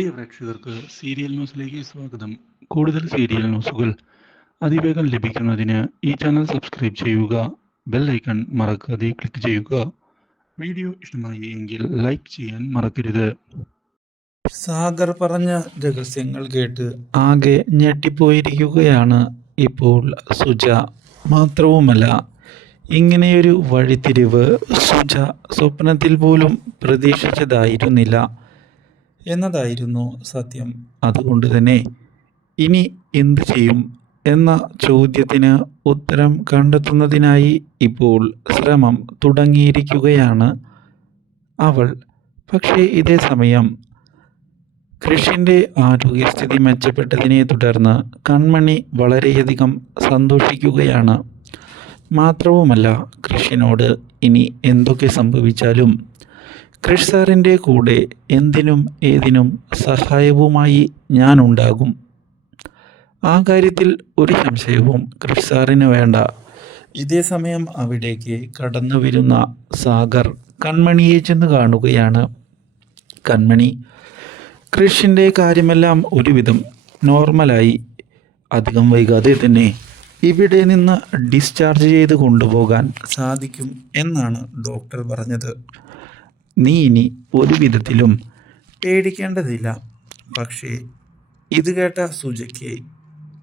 പ്രിയ പ്രേക്ഷകർക്ക് സീരിയൽ ന്യൂസിലേക്ക് സ്വാഗതം. കൂടുതൽ സീരിയൽ ന്യൂസുകൾ അതിവേഗം ലഭിക്കുന്നതിന് ഈ ചാനൽ സബ്സ്ക്രൈബ് ചെയ്യുക ബെൽ ഐക്കൺ മറക്കാതെ ക്ലിക്ക് ചെയ്യുക. വീഡിയോ ഇഷ്ടമായി എങ്കിൽ ലൈക്ക് ചെയ്യാൻ മറക്കരുത്. സാഗർ പറഞ്ഞ രഹസ്യങ്ങൾ കേട്ട് ആകെ ഞെട്ടിപ്പോയിരിക്കുകയാണ് ഇപ്പോൾ സുജ. മാത്രവുമല്ല ഇങ്ങനെയൊരു വഴിത്തിരിവ് സുജ സ്വപ്നത്തിൽ പോലും പ്രതീക്ഷിച്ചതായിരുന്നില്ല. എന്നതായിരുന്നു സത്യം. അതുകൊണ്ട് തന്നെ ഇനി എന്തു ചെയ്യും എന്ന ചോദ്യത്തിന് ഉത്തരം കണ്ടെത്തുന്നതിനായി ഇപ്പോൾ ശ്രമം തുടങ്ങിയിരിക്കുകയാണ് അവൾ. പക്ഷേ ഇതേ സമയം കൃഷിന്റെ ആരോഗ്യസ്ഥിതി മെച്ചപ്പെട്ടതിനെ തുടർന്ന് കൺമണി വളരെയധികം സന്തോഷിക്കുകയാണ്. മാത്രവുമല്ല കൃഷിനോട് ഇനി എന്തൊക്കെ സംഭവിച്ചാലും കൃഷ് സാറിന്റെ കൂടെ എന്തിനും ഏതിനും സഹായവുമായി ഞാനുണ്ടാകും. ആ കാര്യത്തിൽ ഒരു സംശയവും ക്രിഷ് സാറിന് വേണ്ട. ഇതേ സമയം അവിടേക്ക് കടന്നു വരുന്ന സാഗർ കൺമണിയെ ചെന്ന് കാണുകയാണ്. കൺമണി കൃഷിന്റെ കാര്യമെല്ലാം ഒരുവിധം നോർമലായി. അധികം വൈകാതെ തന്നെ ഇവിടെ നിന്ന് ഡിസ്ചാർജ് ചെയ്ത് കൊണ്ടുപോകാൻ സാധിക്കും എന്നാണ് ഡോക്ടർ പറഞ്ഞത്. നീ ഇനി ഒരു വിധത്തിലും പേടിക്കേണ്ടതില്ല. പക്ഷേ ഇത് കേട്ട സുജയ്ക്ക്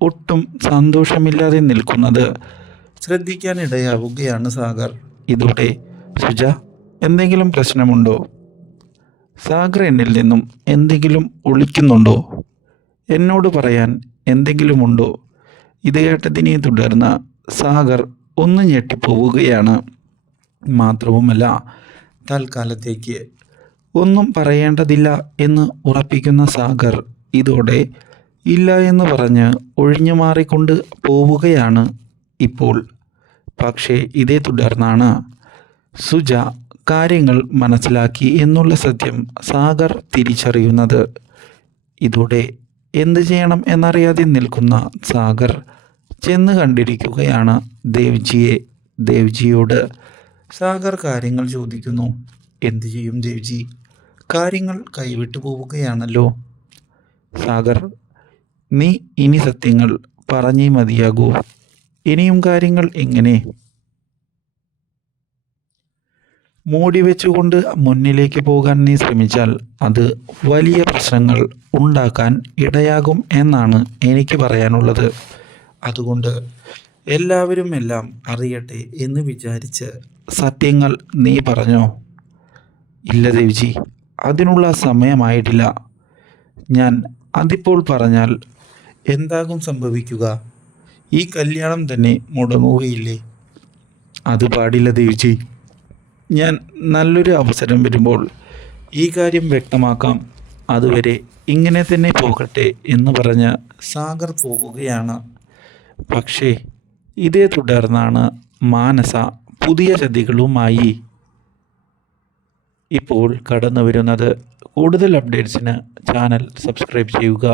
ഒട്ടും സന്തോഷമില്ലാതെ നിൽക്കുന്നത് ശ്രദ്ധിക്കാനിടയാവുകയാണ് സാഗർ. ഇതോടെ സുജ എന്തെങ്കിലും പ്രശ്നമുണ്ടോ? സാഗർ എന്നിൽ നിന്നും എന്തെങ്കിലും ഒളിക്കുന്നുണ്ടോ? എന്നോട് പറയാൻ എന്തെങ്കിലുമുണ്ടോ? ഇത് കേട്ടതിനെ തുടർന്ന് സാഗർ ഒന്ന് ഞെട്ടിപ്പോവുകയാണ്. മാത്രവുമല്ല തൽക്കാലത്തേക്ക്. ഒന്നും പറയേണ്ടതില്ല എന്ന് ഉറപ്പിക്കുന്ന സാഗർ ഇതോടെ ഇല്ല എന്ന് പറഞ്ഞ് ഒഴിഞ്ഞു മാറിക്കൊണ്ട് പോവുകയാണ് ഇപ്പോൾ. പക്ഷേ ഇതേ തുടർന്നാണ്. സുജ കാര്യങ്ങൾ മനസ്സിലാക്കി എന്നുള്ള സത്യം സാഗർ തിരിച്ചറിയുന്നത്. ഇതോടെ എന്ത് ചെയ്യണം എന്നറിയാതെ നിൽക്കുന്ന സാഗർ ചെന്ന് കണ്ടിരിക്കുകയാണ് ദേവ്ജിയെ. ദേവ്ജിയോട് സാഗർ കാര്യങ്ങൾ ചോദിക്കുന്നു. എന്ത് ചെയ്യും ദേവ്ജി കാര്യങ്ങൾ കൈവിട്ടു പോവുകയാണല്ലോ. സാഗർ നീ ഇനി സത്യങ്ങൾ പറഞ്ഞേ മതിയാകൂ. ഇനിയും കാര്യങ്ങൾ എങ്ങനെ? മൂടി വെച്ചുകൊണ്ട് മുന്നിലേക്ക് പോകാൻ നീ ശ്രമിച്ചാൽ അത് വലിയ പ്രശ്നങ്ങൾ ഉണ്ടാക്കാൻ ഇടയാകും എന്നാണ് എനിക്ക് പറയാനുള്ളത്. അതുകൊണ്ട് എല്ലാവരും എല്ലാം അറിയട്ടെ എന്ന് വിചാരിച്ച് സത്യങ്ങൾ നീ പറഞ്ഞോ? ഇല്ല ദേവിജി അതിനുള്ള സമയമായിട്ടില്ല. ഞാൻ അതിപ്പോൾ പറഞ്ഞാൽ എന്താകും സംഭവിക്കുക? ഈ കല്യാണം തന്നെ മുടങ്ങുകയില്ലേ? അത് പാടില്ല ദേവ്ജി. ഞാൻ നല്ലൊരു അവസരം വരുമ്പോൾ ഈ കാര്യം വ്യക്തമാക്കാം. അതുവരെ ഇങ്ങനെ തന്നെ പോകട്ടെ എന്ന് പറഞ്ഞ് സാഗർ പോവുകയാണ്. പക്ഷേ ഇതേ തുടർന്നാണ് മാനസ പുതിയ ചതികളുമായി ഇപ്പോൾ കടന്നു വരുന്നത് കൂടുതൽ അപ്ഡേറ്റ്സിന് ചാനൽ സബ്സ്ക്രൈബ് ചെയ്യുക.